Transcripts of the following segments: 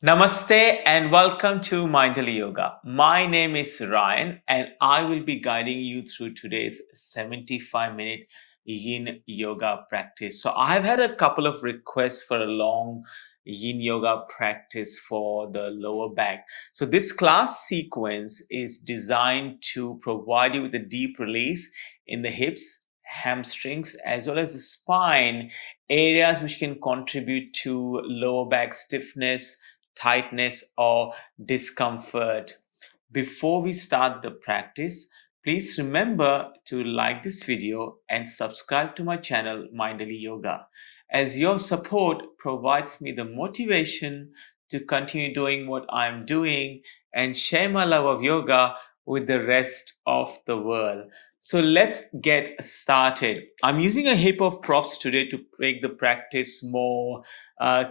Namaste and welcome to Mindful Yoga. My name is Ryan and I will be guiding you through today's 75-minute Yin Yoga practice. So I've had a couple of requests for a long Yin Yoga practice for the lower back. So this class sequence is designed to provide you with a deep release in the hips, hamstrings, as well as the spine, areas which can contribute to lower back stiffness, tightness, or discomfort. Before we start the practice, please remember to like this video and subscribe to my channel Mindful Yoga, as your support provides me the motivation to continue doing what I'm doing and share my love of yoga with the rest of the world. So let's get started. I'm using a heap of props today to make the practice more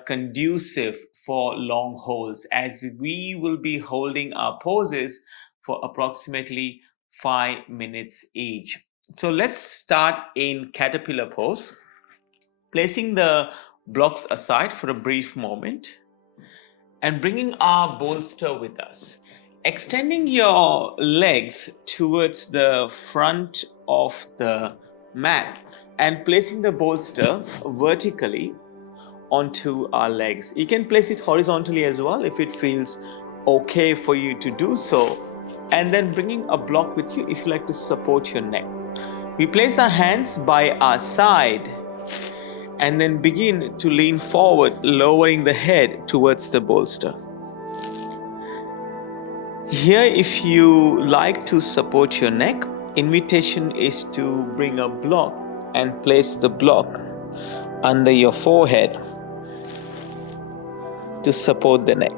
conducive for long holds, as we will be holding our poses for approximately 5 minutes each. So let's start in caterpillar pose, placing the blocks aside for a brief moment and bringing our bolster with us. Extending your legs towards the front of the mat and placing the bolster vertically onto our legs. You can place it horizontally as well if it feels okay for you to do so. And then bringing a block with you if you like to support your neck. We place our hands by our side and then begin to lean forward, lowering the head towards the bolster. Here, if you like to support your neck, invitation is to bring a block and place the block under your forehead to support the neck.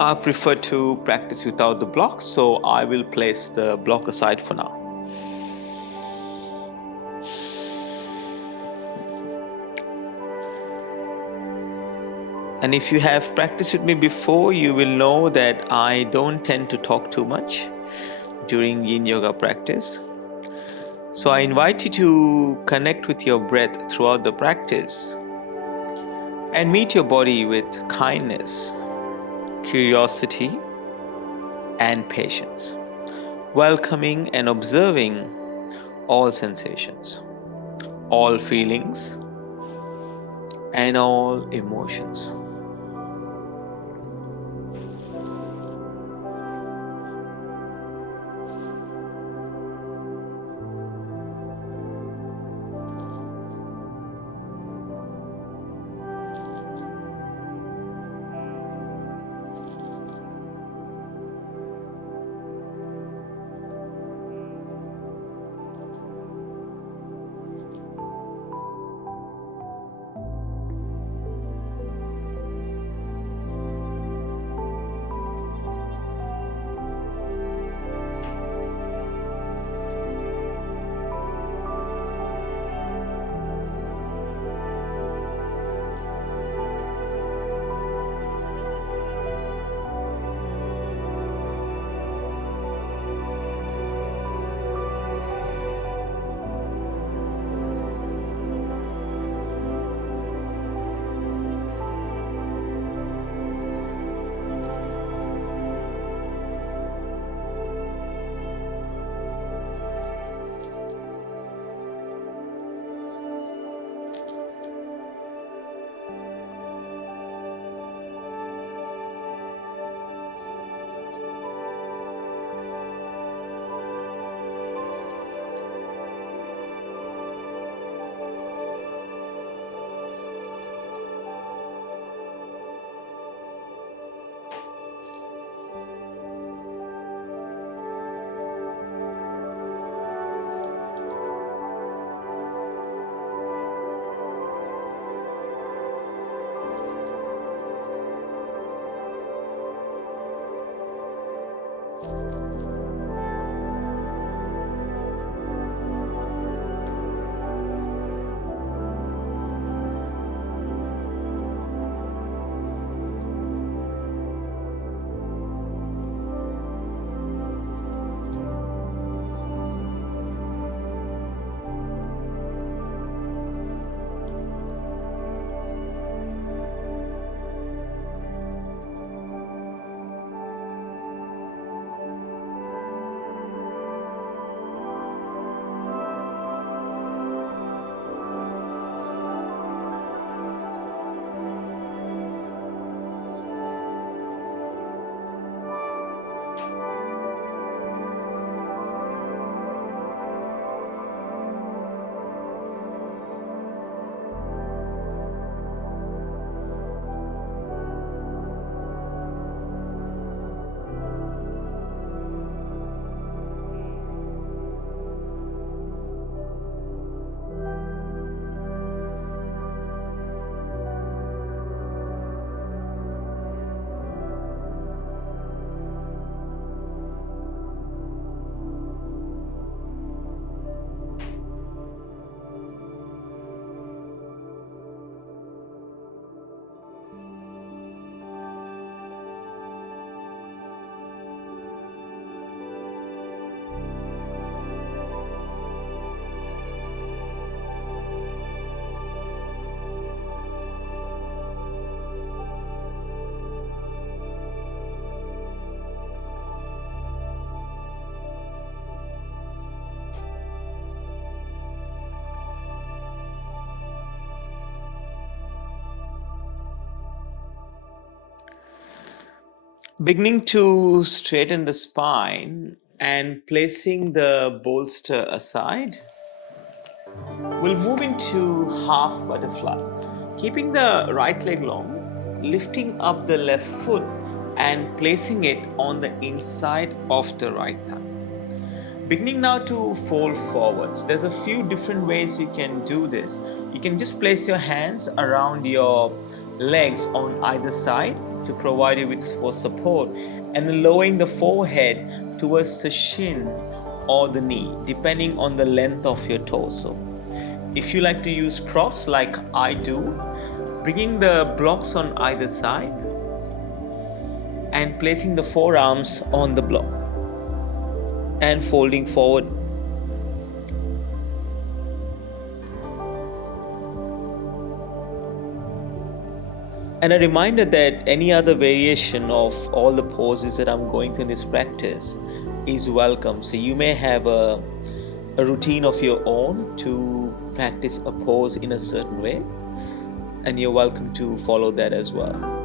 I prefer to practice without the block, so I will place the block aside for now. And if you have practiced with me before, you will know that I don't tend to talk too much during Yin Yoga practice. So I invite you to connect with your breath throughout the practice and meet your body with kindness, curiosity, and patience, welcoming and observing all sensations, all feelings, and all emotions. Beginning to straighten the spine and placing the bolster aside, we'll move into half butterfly. Keeping the right leg long, lifting up the left foot and placing it on the inside of the right thigh. Beginning now to fold forwards. There's a few different ways you can do this. You can just place your hands around your legs on either side to provide you with support, and then lowering the forehead towards the shin or the knee, depending on the length of your torso. If you like to use props like I do, bringing the blocks on either side and placing the forearms on the block and folding forward. And a reminder that any other variation of all the poses that I'm going through in this practice is welcome. So you may have a routine of your own to practice a pose in a certain way, and you're welcome to follow that as well.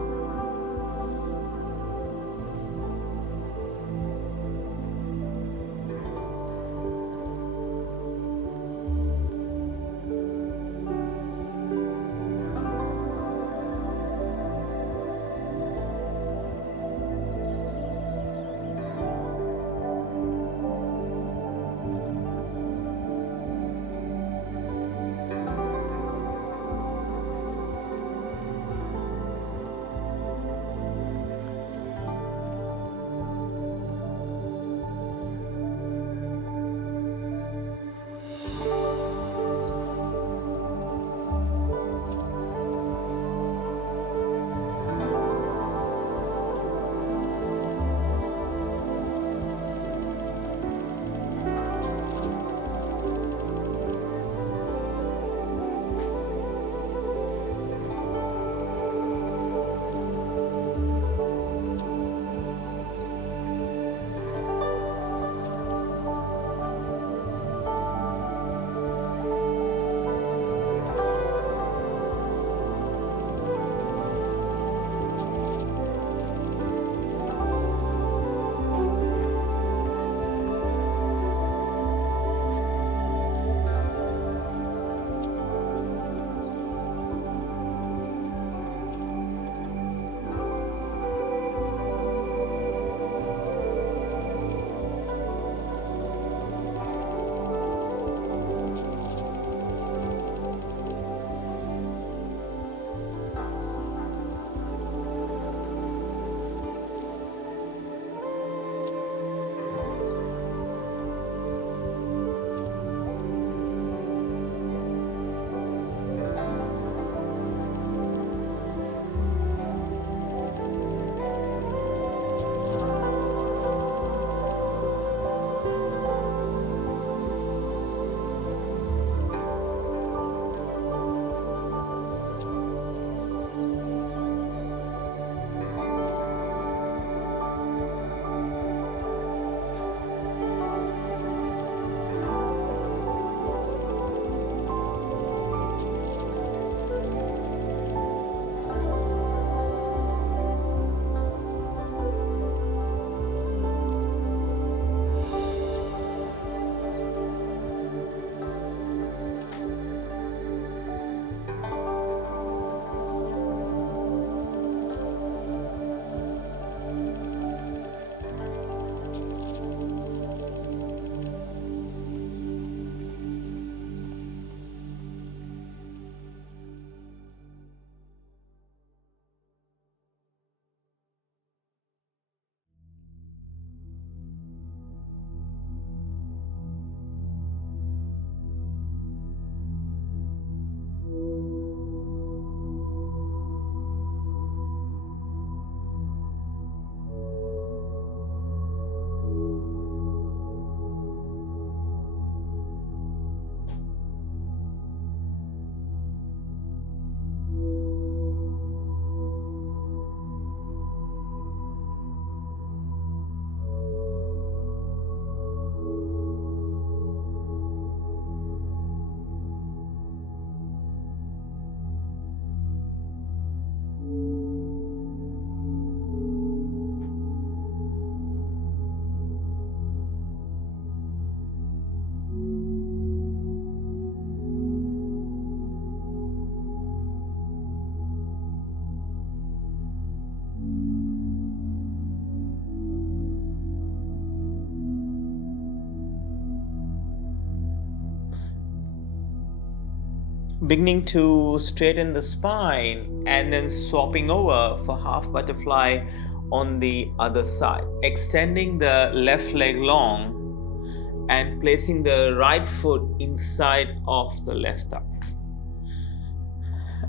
Beginning to straighten the spine and then swapping over for half butterfly on the other side. Extending the left leg long and placing the right foot inside of the left thigh.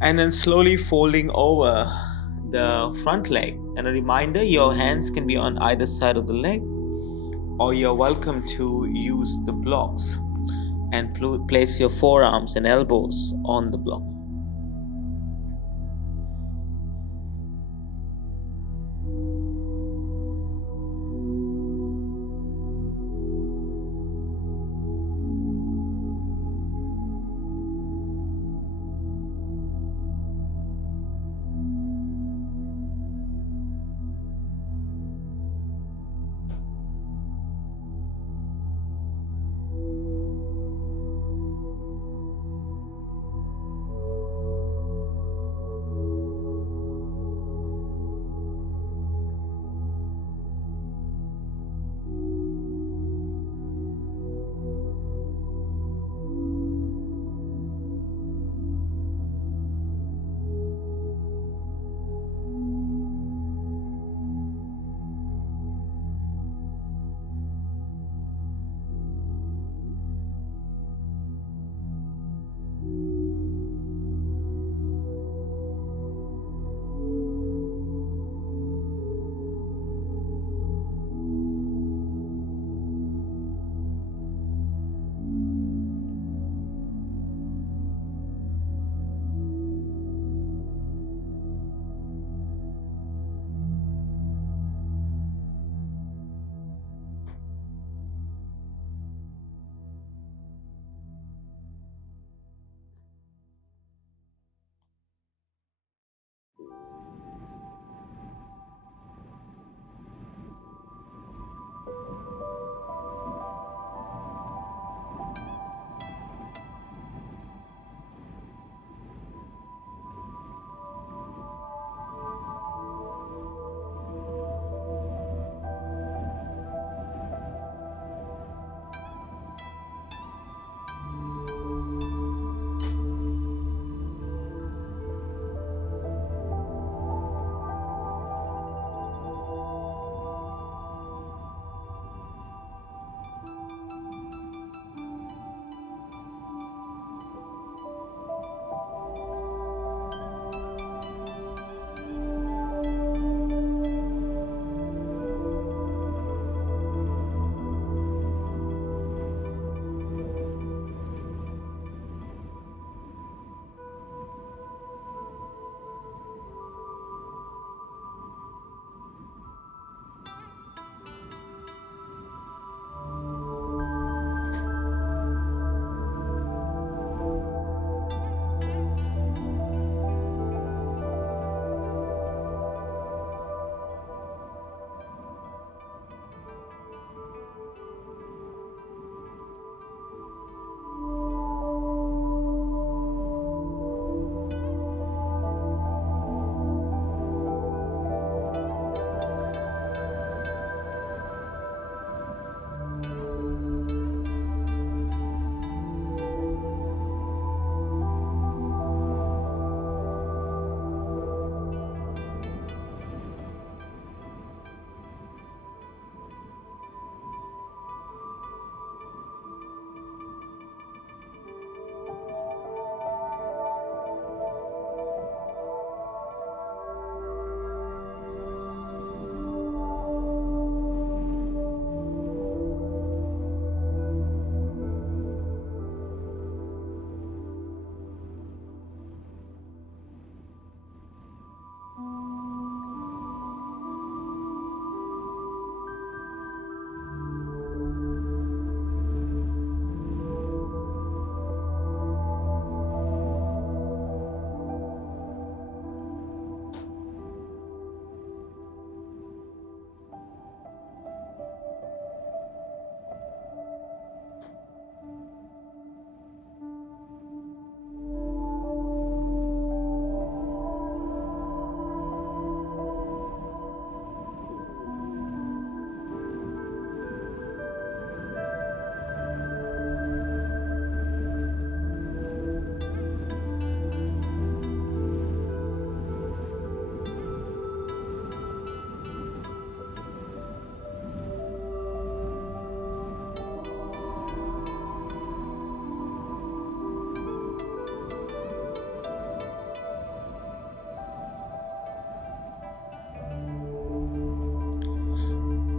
And then slowly folding over the front leg. And a reminder, your hands can be on either side of the leg, or you're welcome to use the blocks and place your forearms and elbows on the block.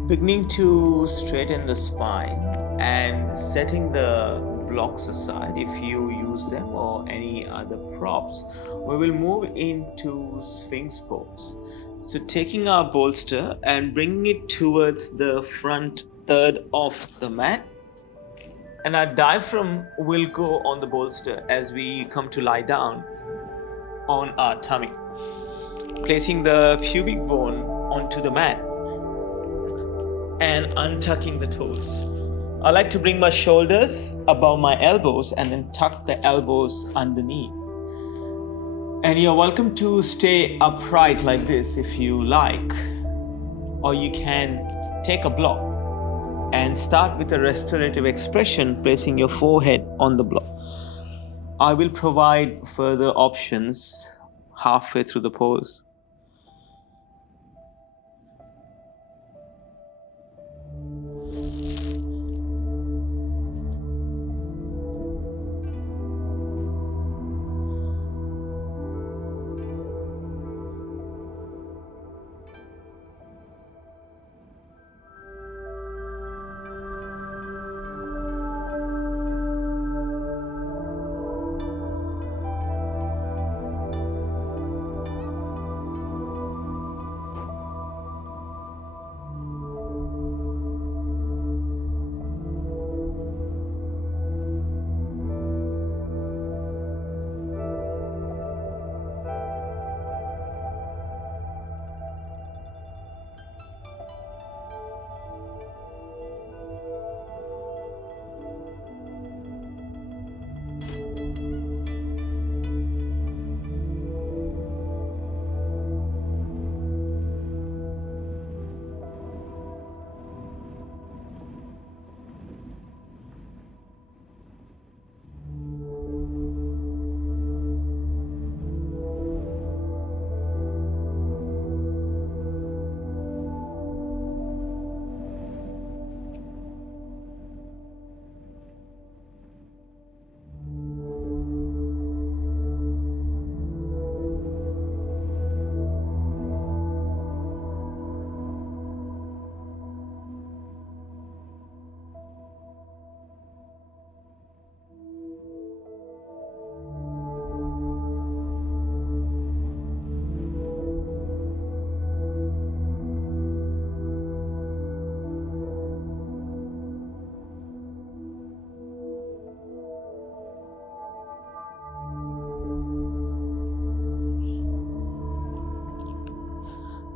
Beginning to straighten the spine and setting the blocks aside if you use them or any other props, we will move into Sphinx pose. So, taking our bolster and bringing it towards the front third of the mat, and our diaphragm will go on the bolster as we come to lie down on our tummy, placing the pubic bone onto the mat and untucking the toes. I like to bring my shoulders above my elbows and then tuck the elbows underneath. And you're welcome to stay upright like this if you like, or you can take a block and start with a restorative expression, placing your forehead on the block. I will provide further options halfway through the pose.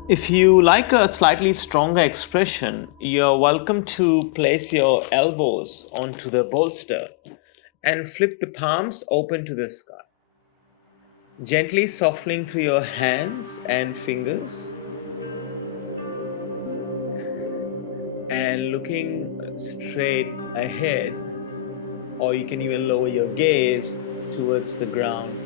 If you like a slightly stronger expression, you're welcome to place your elbows onto the bolster and flip the palms open to the sky. Gently softening through your hands and fingers and looking straight ahead, or you can even lower your gaze towards the ground.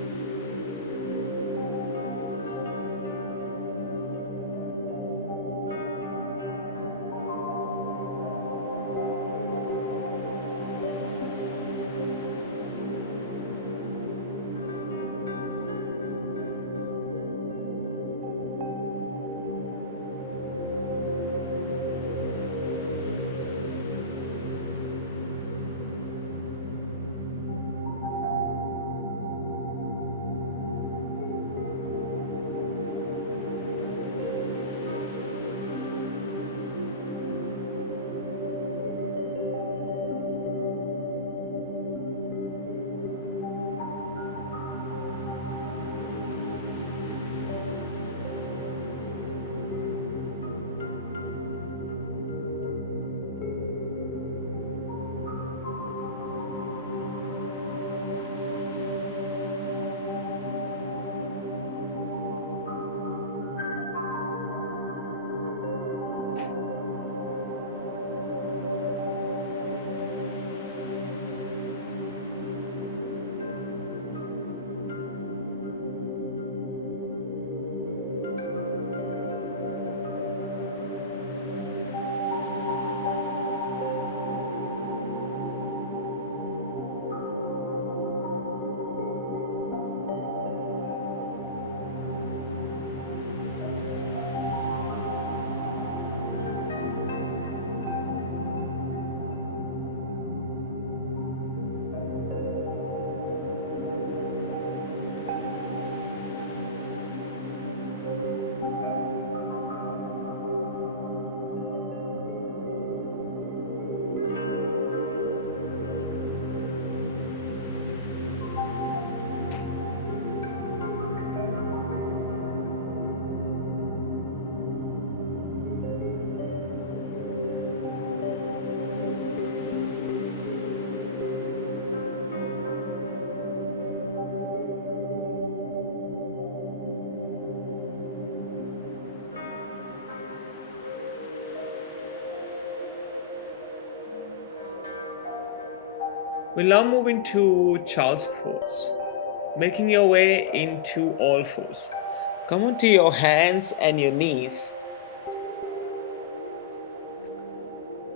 We'll now move into child's pose, making your way into all fours. Come onto your hands and your knees.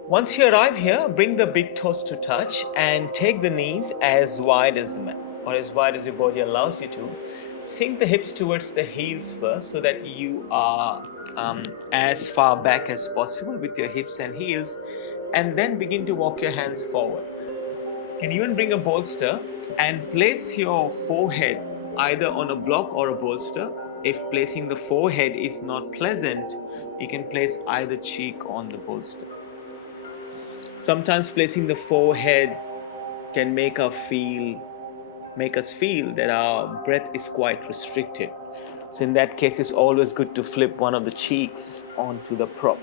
Once you arrive here, bring the big toes to touch and take the knees as wide as the mat, or as wide as your body allows you to. Sink the hips towards the heels first so that you are as far back as possible with your hips and heels, and then begin to walk your hands forward. You can even bring a bolster and place your forehead either on a block or a bolster. If placing the forehead is not pleasant, you can place either cheek on the bolster. Sometimes placing the forehead can make us feel that our breath is quite restricted. So in that case, it's always good to flip one of the cheeks onto the prop.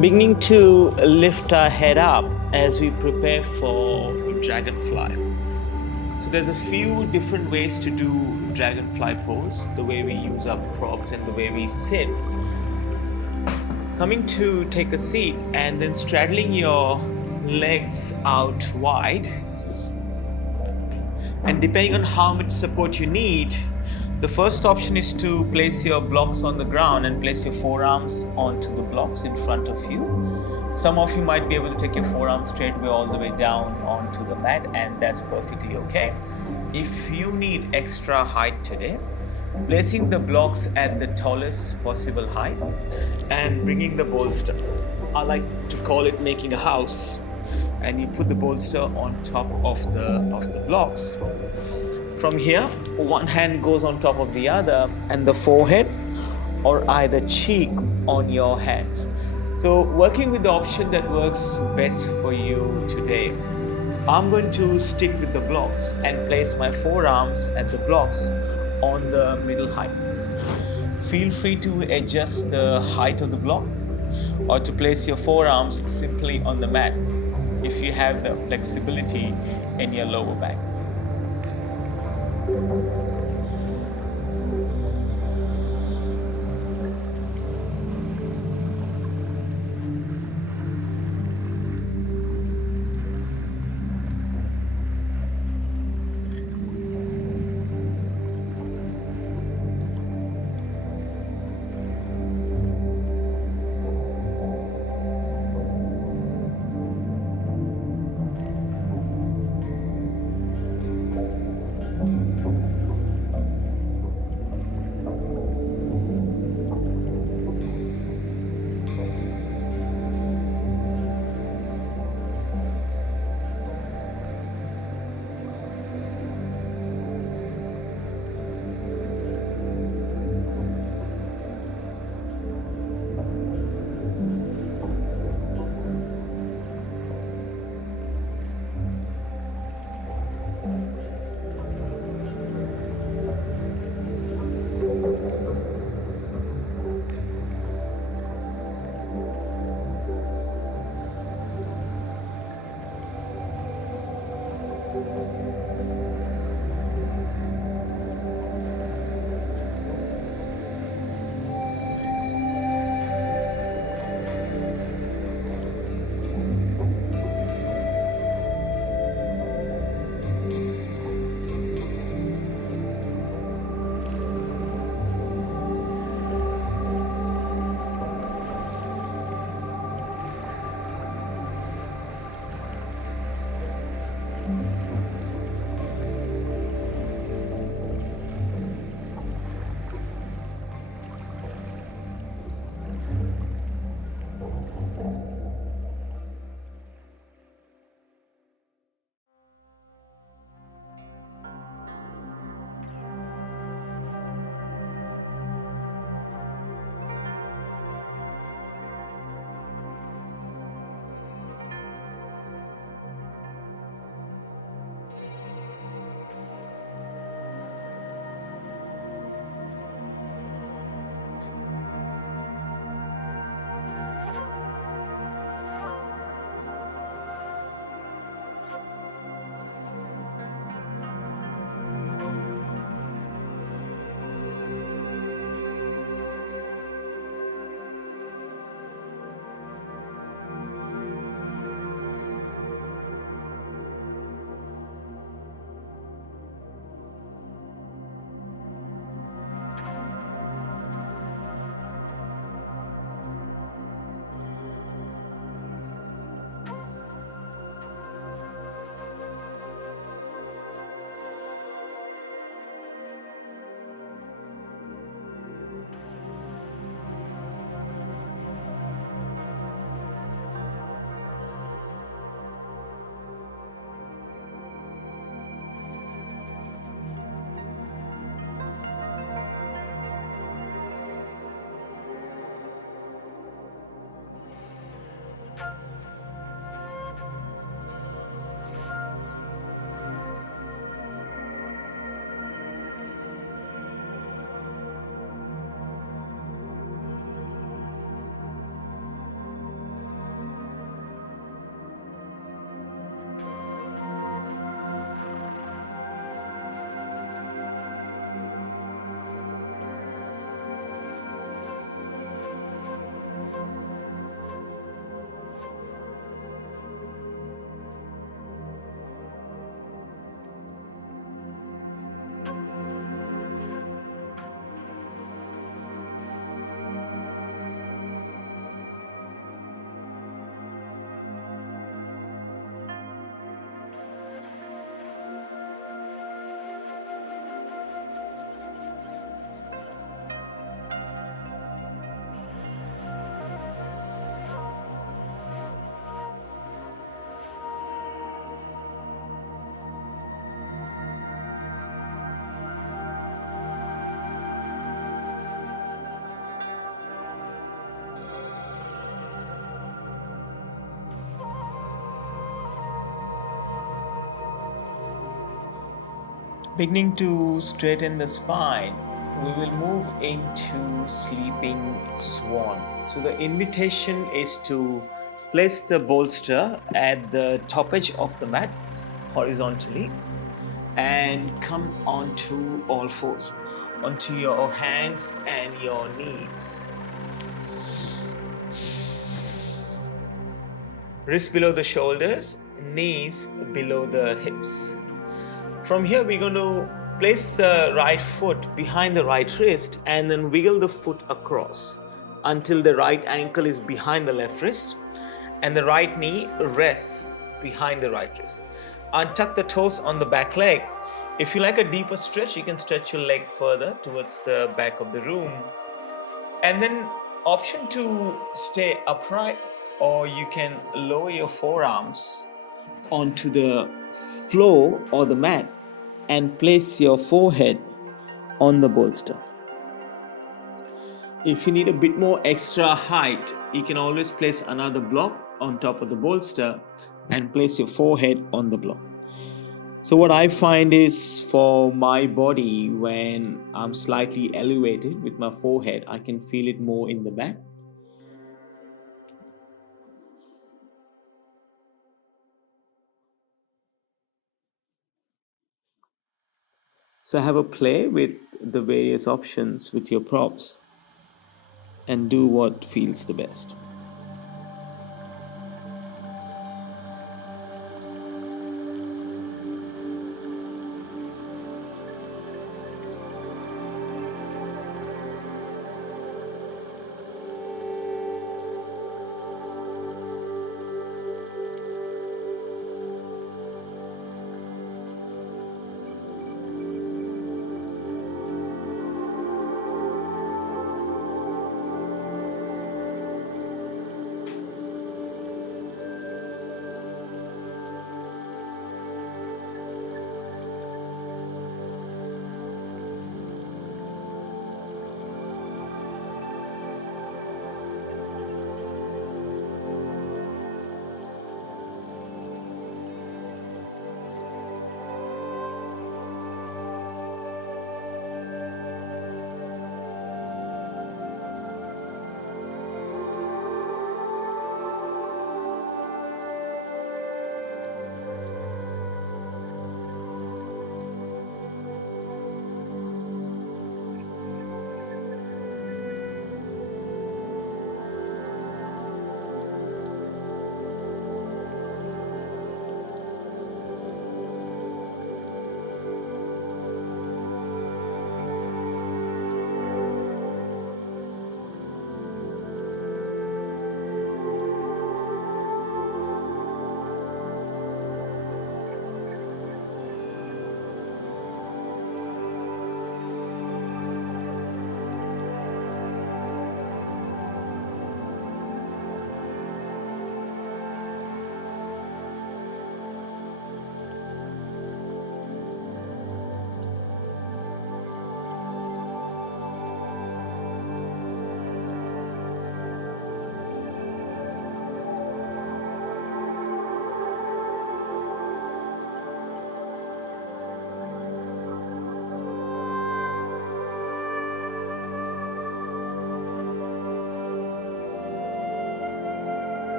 Beginning to lift our head up as we prepare for Dragonfly. So there's a few different ways to do Dragonfly pose, the way we use our props and the way we sit. Coming to take a seat and then straddling your legs out wide. And depending on how much support you need, the first option is to place your blocks on the ground and place your forearms onto the blocks in front of you. Some of you might be able to take your forearms straight away all the way down onto the mat, and that's perfectly okay. If you need extra height today, placing the blocks at the tallest possible height and bringing the bolster. I like to call it making a house. And you put the bolster on top of the blocks. From here, one hand goes on top of the other and the forehead or either cheek on your hands. So working with the option that works best for you today. I'm going to stick with the blocks and place my forearms at the blocks on the middle height. Feel free to adjust the height of the block or to place your forearms simply on the mat if you have the flexibility in your lower back. Beginning to straighten the spine, we will move into sleeping swan. So the invitation is to place the bolster at the top edge of the mat horizontally and come onto all fours, onto your hands and your knees. Wrists below the shoulders, knees below the hips. From here, we're going to place the right foot behind the right wrist and then wiggle the foot across until the right ankle is behind the left wrist and the right knee rests behind the right wrist. Untuck the toes on the back leg. If you like a deeper stretch, you can stretch your leg further towards the back of the room. And then option to stay upright, or you can lower your forearms onto the floor or the mat and place your forehead on the bolster. If you need a bit more extra height, you can always place another block on top of the bolster and place your forehead on the block. So what I find is, for my body, when I'm slightly elevated with my forehead, I can feel it more in the back. So have a play with the various options with your props and do what feels the best.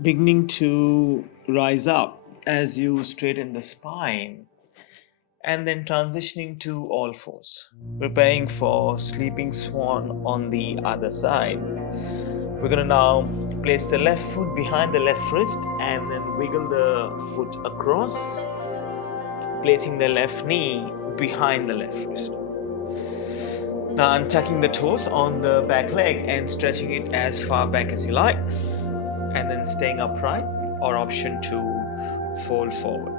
beginning to rise up as you straighten the spine, and then transitioning to all fours, preparing for sleeping swan on the other side. We're going to now place the left foot behind the left wrist and then wiggle the foot across, placing the left knee behind the left wrist. Now untucking the toes on the back leg and stretching it as far back as you like, and then staying upright, or option to fold forward.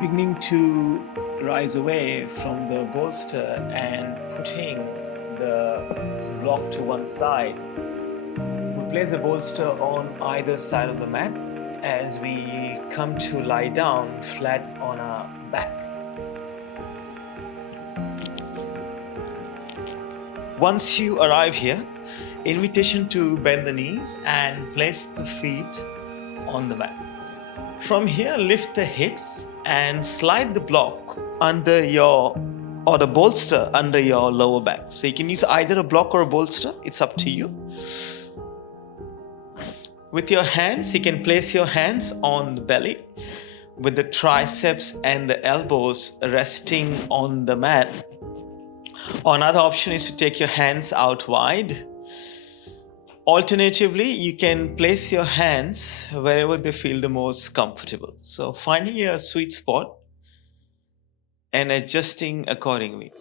beginning to rise away from the bolster and putting the block to one side. We place the bolster on either side of the mat as we come to lie down flat on our back. Once you arrive here, invitation to bend the knees and place the feet on the mat. From here, lift the hips and slide the block under the bolster under your lower back. So you can use either a block or a bolster, it's up to you. With your hands, you can place your hands on the belly with the triceps and the elbows resting on the mat. Or another option is to take your hands out wide. Alternatively, you can place your hands wherever they feel the most comfortable. So finding a sweet spot and adjusting accordingly.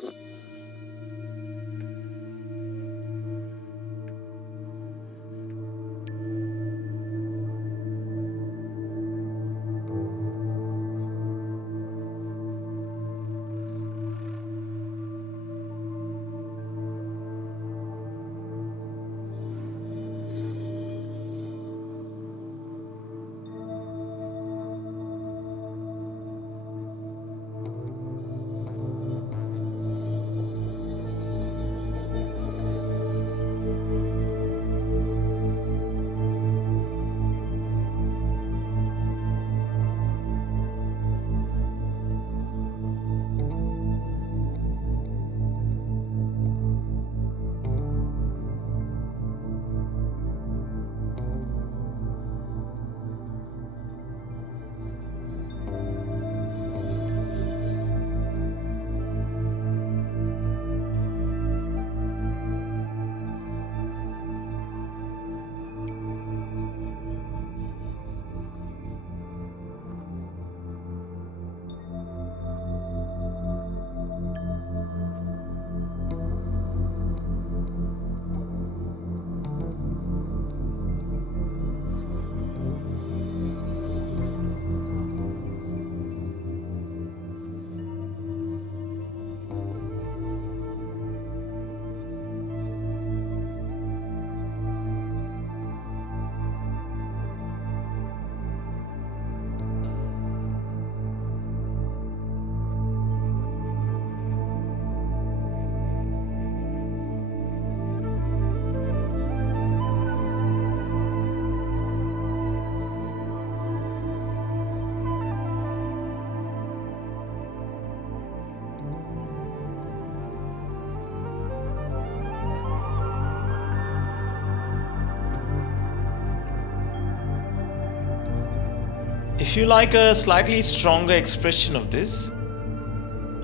If you like a slightly stronger expression of this,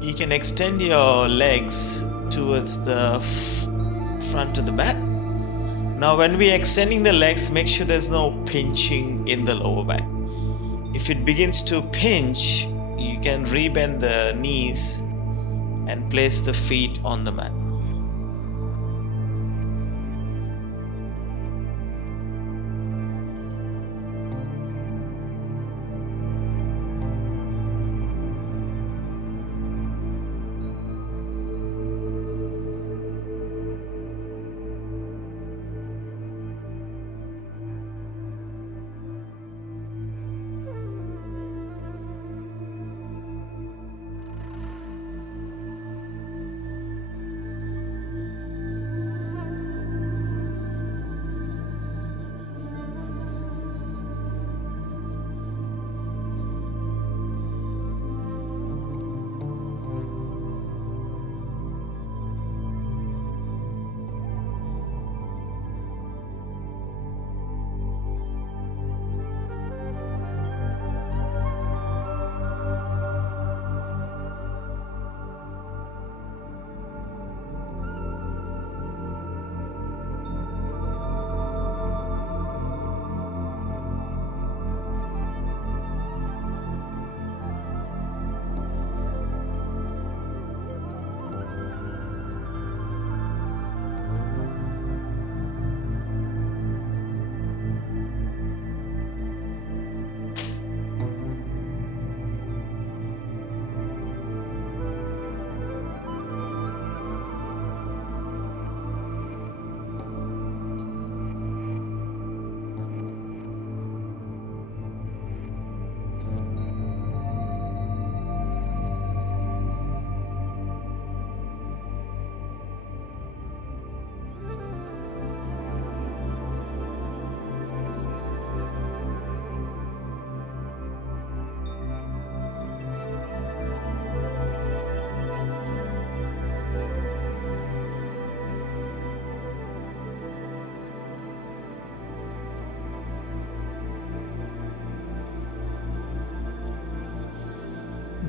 you can extend your legs towards the front of the mat. Now, when we're extending the legs, make sure there's no pinching in the lower back. If it begins to pinch, you can rebend the knees and place the feet on the mat.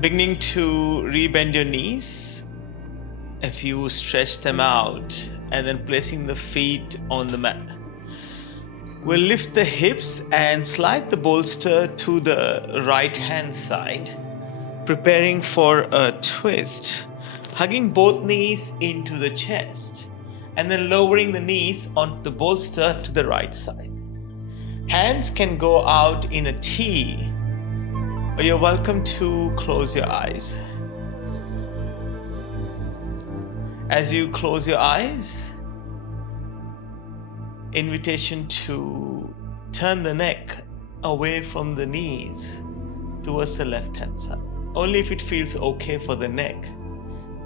Beginning to rebend your knees. If you stretch them out and then placing the feet on the mat. We'll lift the hips and slide the bolster to the right hand side, preparing for a twist, hugging both knees into the chest and then lowering the knees onto the bolster to the right side. Hands can go out in a T, or you're welcome to close your eyes. As you close your eyes, invitation to turn the neck away from the knees towards the left hand side. Only if it feels okay for the neck.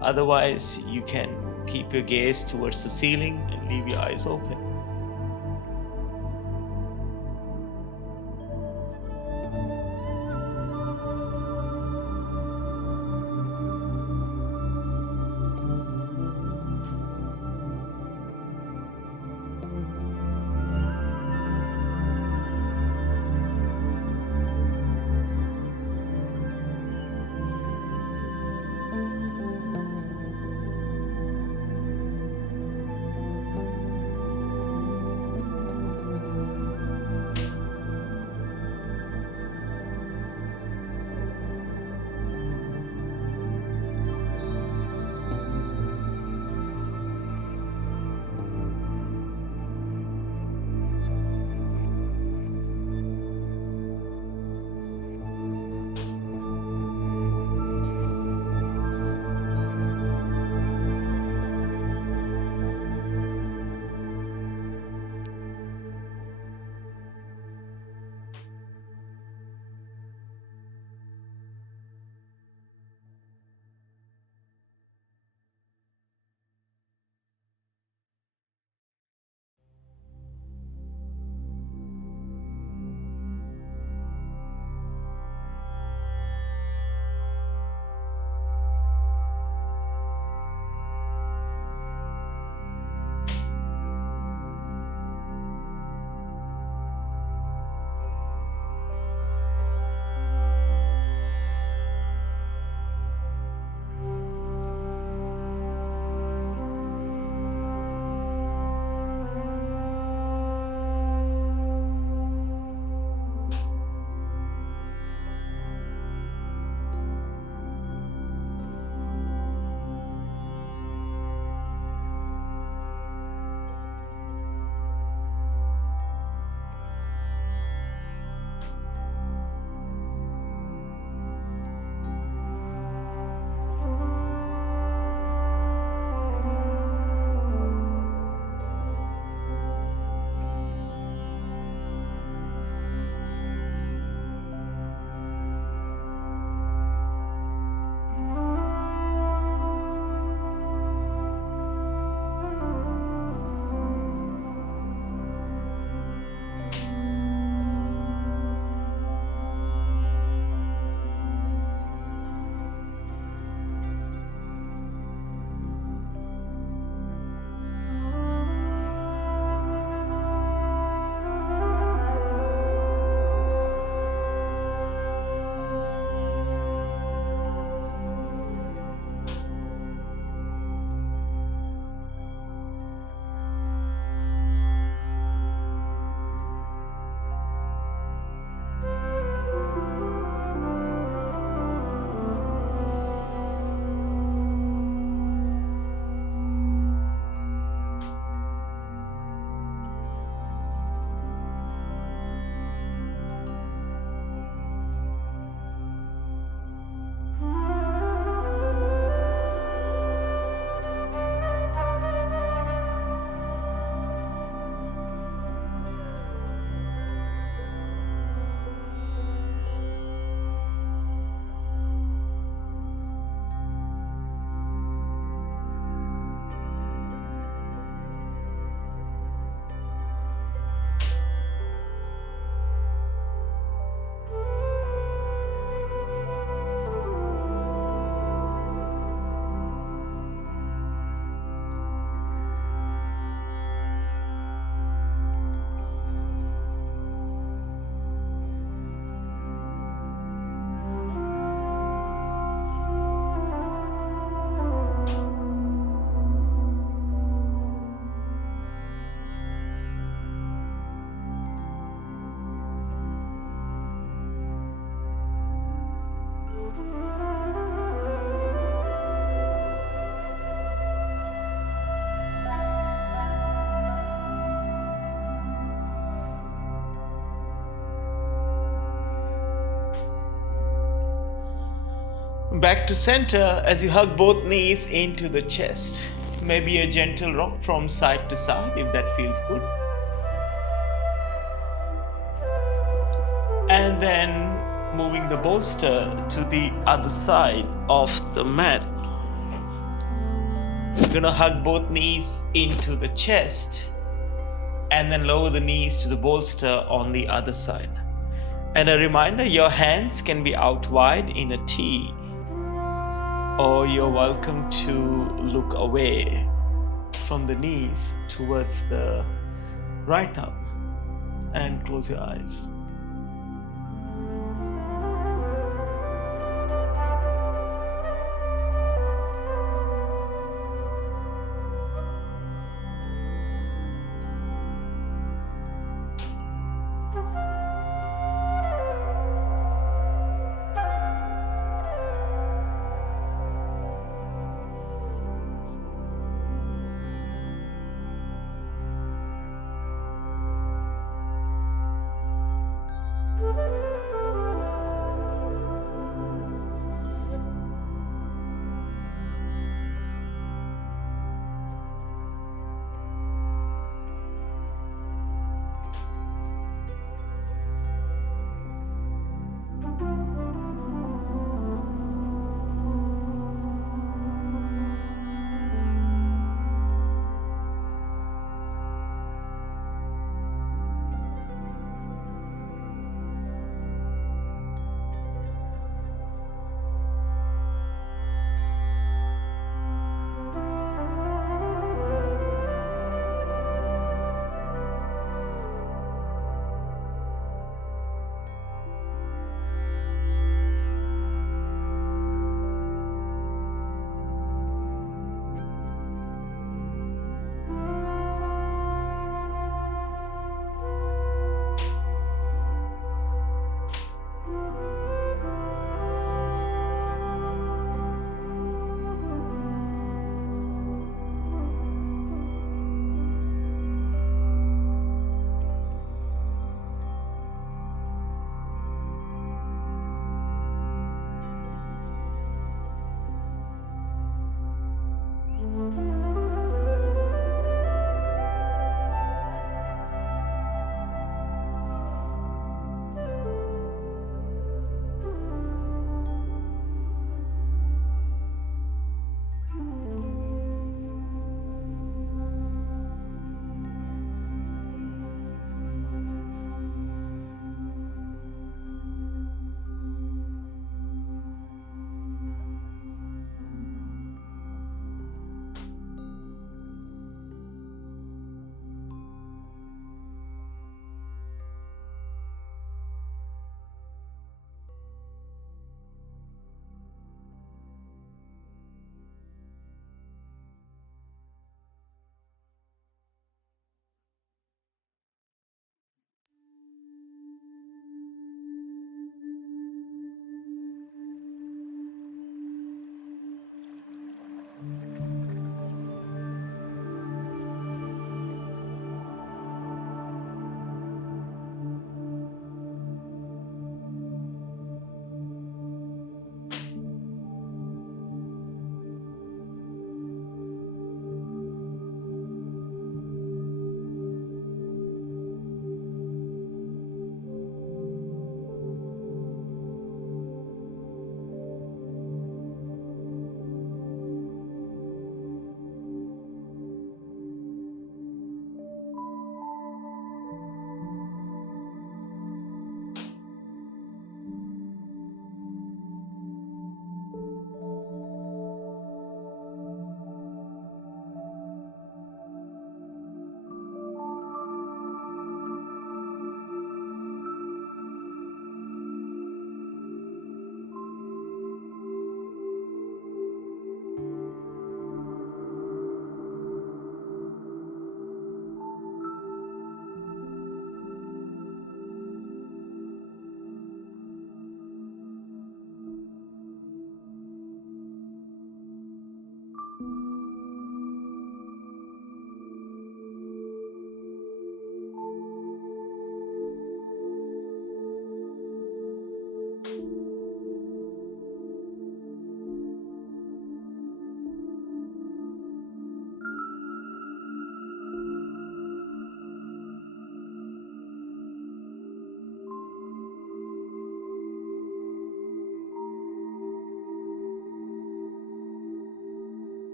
Otherwise, you can keep your gaze towards the ceiling and leave your eyes open. Back to center as you hug both knees into the chest. Maybe a gentle rock from side to side if that feels good. And then moving the bolster to the other side of the mat. You're gonna hug both knees into the chest and then lower the knees to the bolster on the other side. And a reminder, your hands can be out wide in a T, or you're welcome to look away from the knees towards the right arm and close your eyes.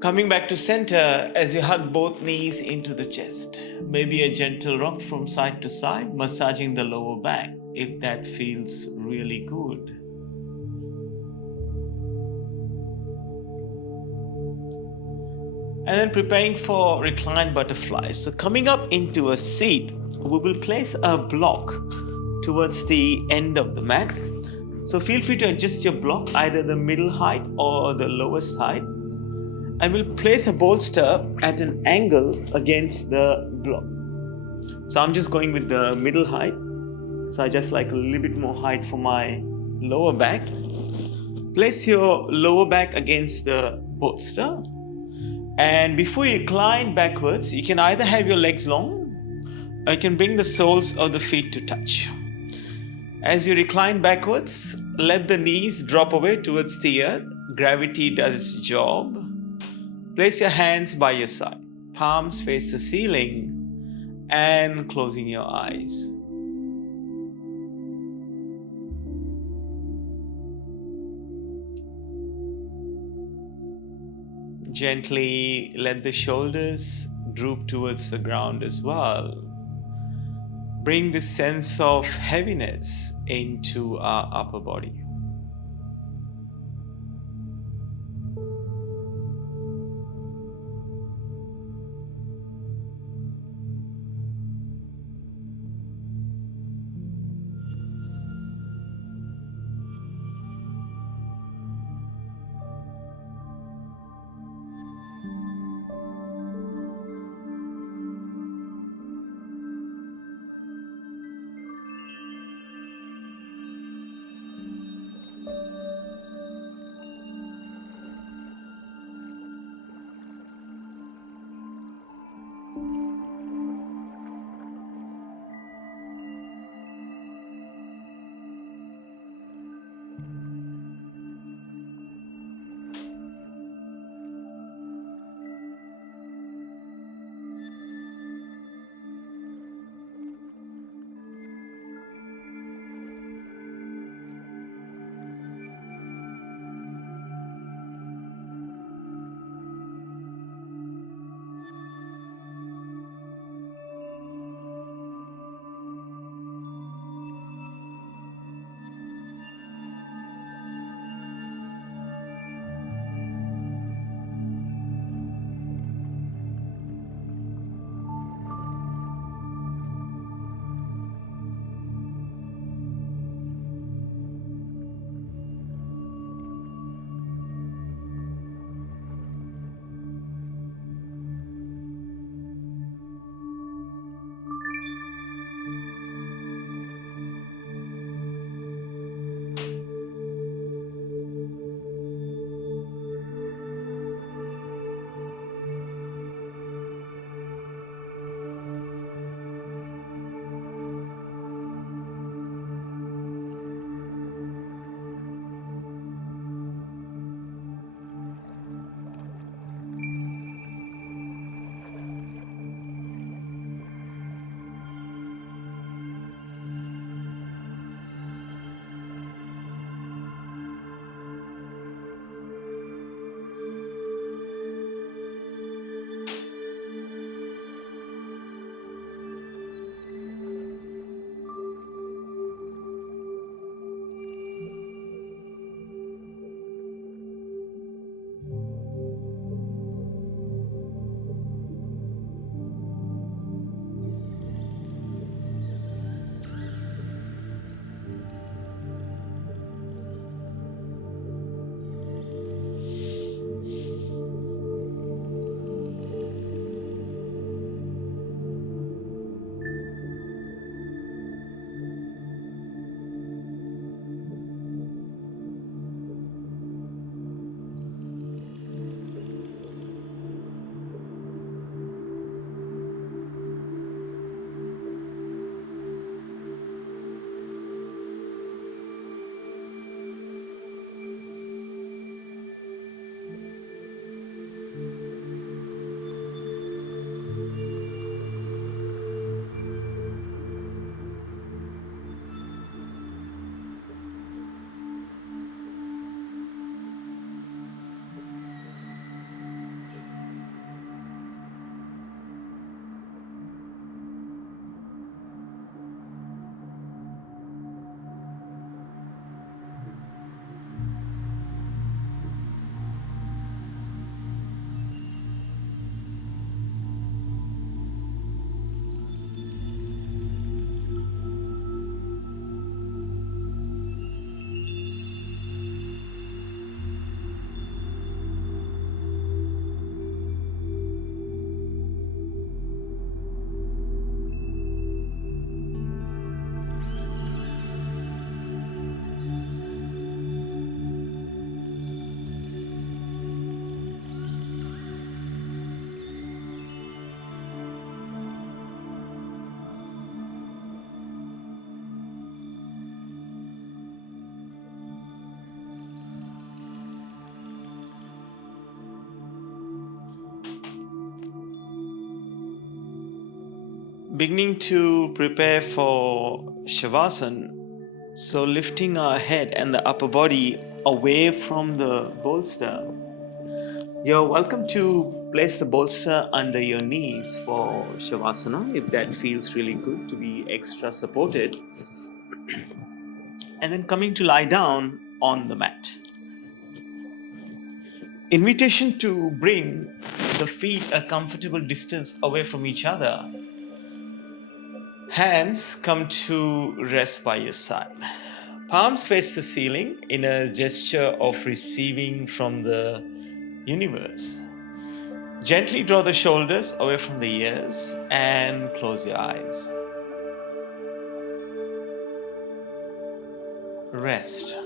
Coming back to center as you hug both knees into the chest. Maybe a gentle rock from side to side, massaging the lower back if that feels really good. And then preparing for reclined butterfly. So coming up into a seat, we will place a block towards the end of the mat. So feel free to adjust your block, either the middle height or the lowest height. And we'll place a bolster at an angle against the block. So I'm just going with the middle height. So I just like a little bit more height for my lower back. Place your lower back against the bolster. And before you recline backwards, you can either have your legs long or you can bring the soles of the feet to touch. As you recline backwards, let the knees drop away towards the earth. Gravity does its job. Place your hands by your side. Palms face the ceiling and closing your eyes. Gently let the shoulders droop towards the ground as well. Bring this sense of heaviness into our upper body. beginning to prepare for Shavasana. So lifting our head and the upper body away from the bolster. You're welcome to place the bolster under your knees for Shavasana if that feels really good to be extra supported. And then coming to lie down on the mat. Invitation to bring the feet a comfortable distance away from each other. Hands come to rest by your side. Palms face the ceiling in a gesture of receiving from the universe. Gently draw the shoulders away from the ears and close your eyes. Rest.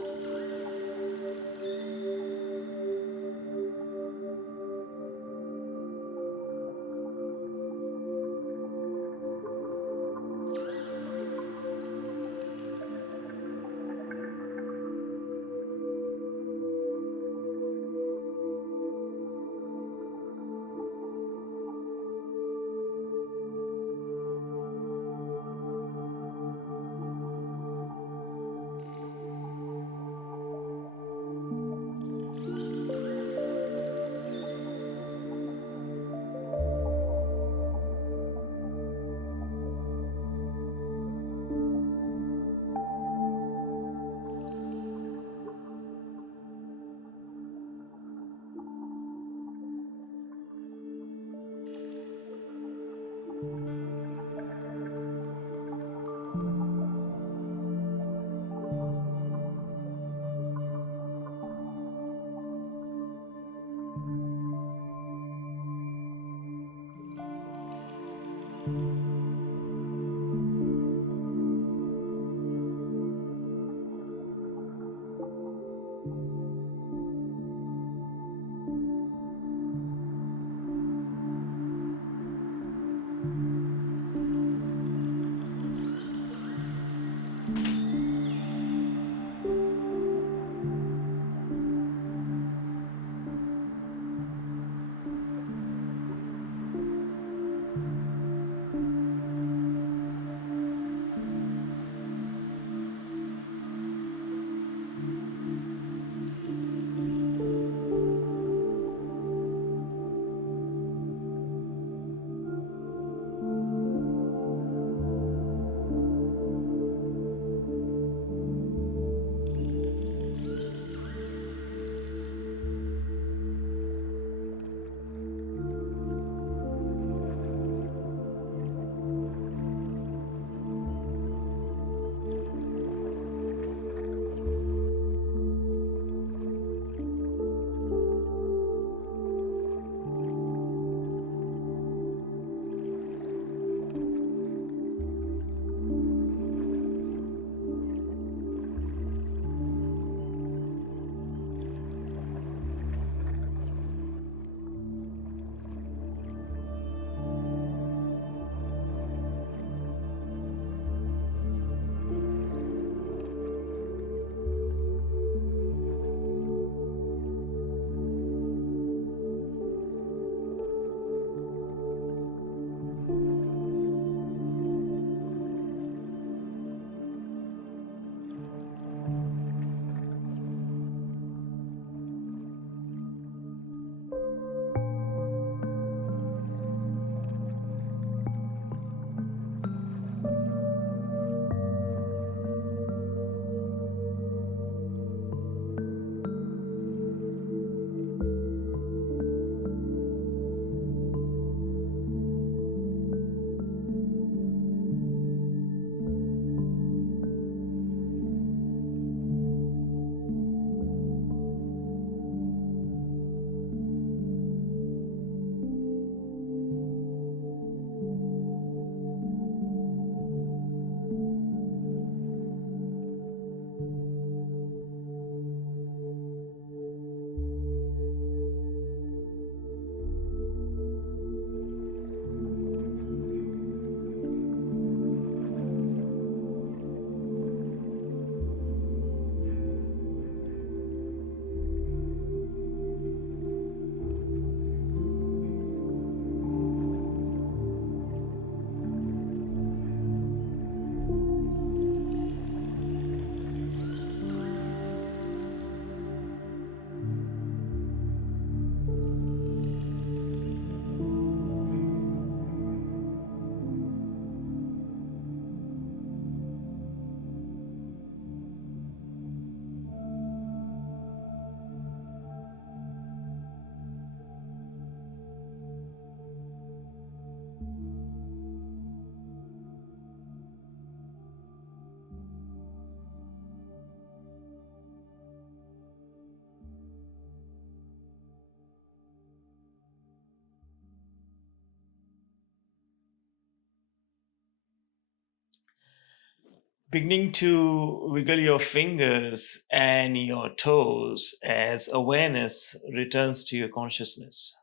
Beginning to wiggle your fingers and your toes as awareness returns to your consciousness.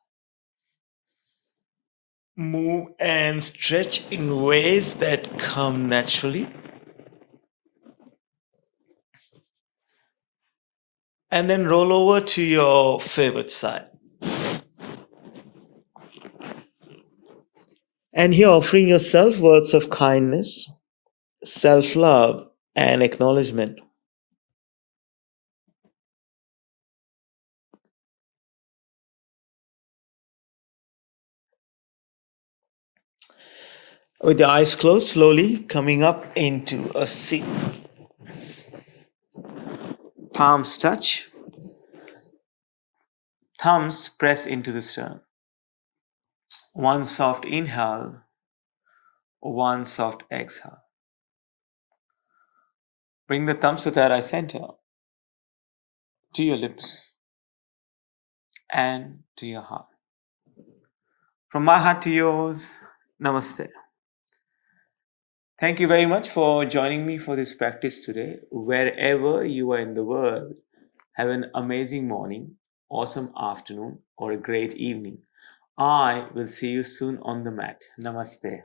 Move and stretch in ways that come naturally. And then roll over to your favorite side. And here, offering yourself words of kindness, self love, and acknowledgement. With your eyes closed, slowly coming up into a seat. Palms touch, thumbs press into the sternum. One soft inhale, one soft exhale. Bring the thumbs to third eye center, to your lips, and to your heart. From my heart to yours, namaste. Thank you very much for joining me for this practice today. Wherever you are in the world, have an amazing morning, awesome afternoon, or a great evening. I will see you soon on the mat. Namaste.